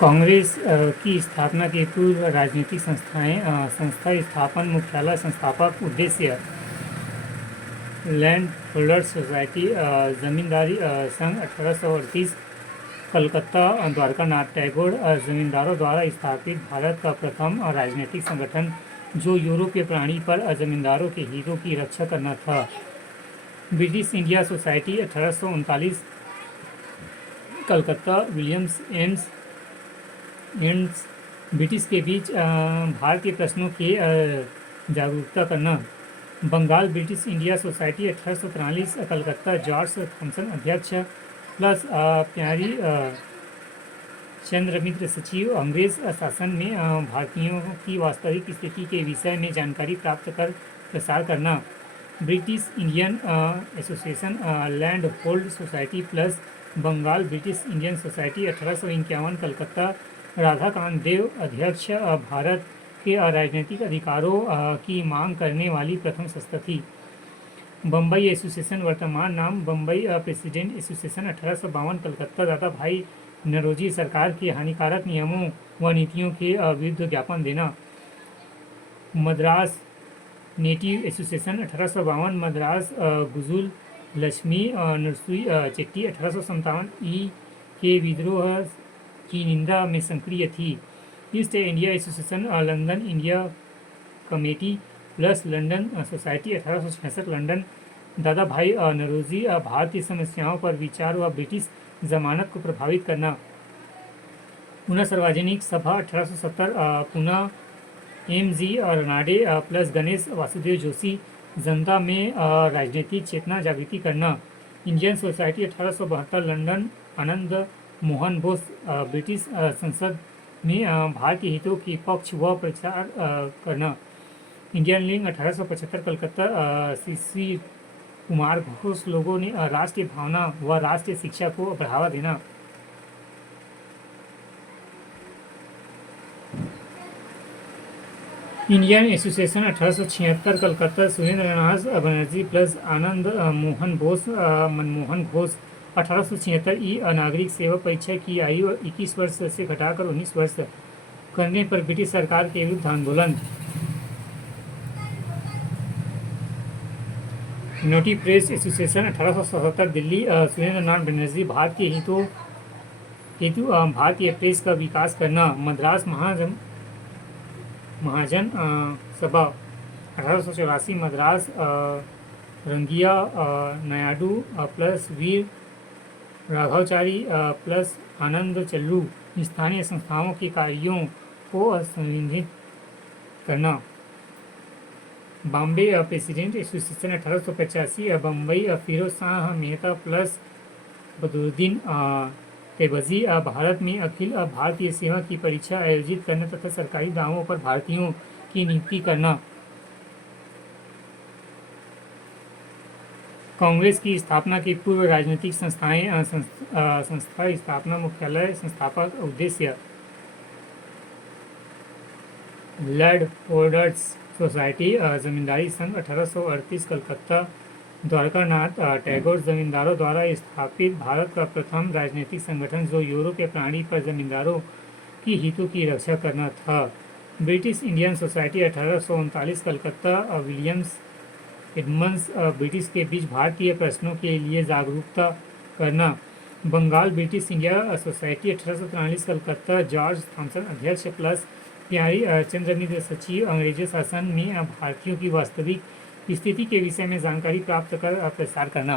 कांग्रेस की स्थापना के पूर्व राजनीतिक संस्था स्थापन मुख्यालय संस्थापक उद्देश्य लैंड होल्डर्स सोसाइटी जमींदारी संघ 1838 कलकत्ता द्वारकानाथ टैगोर जमींदारों द्वारा स्थापित भारत का प्रथम राजनीतिक संगठन जो यूरोपीय प्राणी पर जमींदारों के हितों की रक्षा करना था। British India society 1839 Calcutta Williams एंड्स ब्रिटिश के बीच भारतीय प्रश्नों की जागरूकता करना। Bengal British India society 1843 Calcutta George Thompson अध्यक्ष प्लस प्यारी चंद्र मित्र सचिव अंग्रेज शासन में भारतीयों की वास्तविक स्थिति के विषय में जानकारी प्राप्त कर प्रसार करना। British Indian association land holders society plus Bengal British Indian society 1851 Calcutta Radhakant Dev अध्यक्ष भारत के राजनीतिक अधिकारों की मांग करने वाली प्रथम संस्था थी। बम्बई एसोसिएशन वर्तमान नाम बम्बई प्रेसिडेंट एसोसिएशन 1852 कलकत्ता दादा भाई नरोजी सरकार के हानिकारक नियमों व नीतियों के विरुद्ध ज्ञापन देना। मद्रास नेटिव एसोसिएशन 1852 मद्रास गुजुल लक्ष्मी नरसुई चेट्टी 1857 के विद्रोह की निंदा में सक्रिय थी। East India association London India committee plus London society 1866 London दादा भाई नरोजी भारतीय समस्याओं पर विचार व ब्रिटिश जमानत को प्रभावित करना। पुनः सार्वजनिक सभा 1870 पुनः MG रनाडे प्लस गणेश वासुदेव जोशी जनता में राजनीतिक चेतना जागृति करना। इंडियन सोसाइटी 1872 लंदन आनंद मोहन बोस ब्रिटिश संसद में भारतीय हितों की पक्ष व प्रचार करना। Indian league 1875 Calcutta CC Kumar Ghosh लोगों ने राष्ट्रीय भावना व राष्ट्रीय शिक्षा को बढ़ावा देना। Indian association 1876 Calcutta Surendranath Banerjee plus Anand Mohan Bose Manmohan Ghosh 1876 नागरिक सेवा परीक्षा की आयु 21 वर्ष से घटाकर 19 वर्ष करने पर ब्रिटिश सरकार के विरुद्ध आंदोलन। Naughty press association 1877 Delhi Surendranath Banerjee भारतीय हितों हेतु भारतीय प्रेस का विकास करना। मद्रास महाजन सभा 1884 मद्रास रंगिया नायडू प्लस वीर राघवचारी प्लस आनंद चल्लू स्थानीय संस्थाओं के कार्यों को संबोधित करना। Bombay president association 1885 Bambai Firoz Shah Mehta plus Badruddin Tyabji Bharat में अखिल भारतीय सेवा की परीक्षा आयोजित करना तथा सरकारी दावों पर भारतीयों की नियुक्ति करना। कांग्रेस की स्थापना की पूर्व राजनीतिक संस्था स्थापना मुख्यालय संस्थापक उद्देश्य लैंड होल्डर्स सोसाइटी जमींदारी संघ 1838 कलकत्ता द्वारकानाथ टैगोर जमींदारों द्वारा स्थापित भारत का प्रथम राजनीतिक संगठन जो यूरोपीय प्राणी पर जमींदारों की हितों की रक्षा करना था। British Indian society 1839 Calcutta Williams Edmunds British के बीच भारतीय प्रश्नों के लिए जागरूकता करना। Bengal British India society 1843 Calcutta George Thompson अध्यक्ष प्लस प्यारी चंद्र मित्र सचिव अंग्रेजी शासन में भारतीयों की वास्तविक स्थिति के विषय में जानकारी प्राप्त कर प्रसार करना।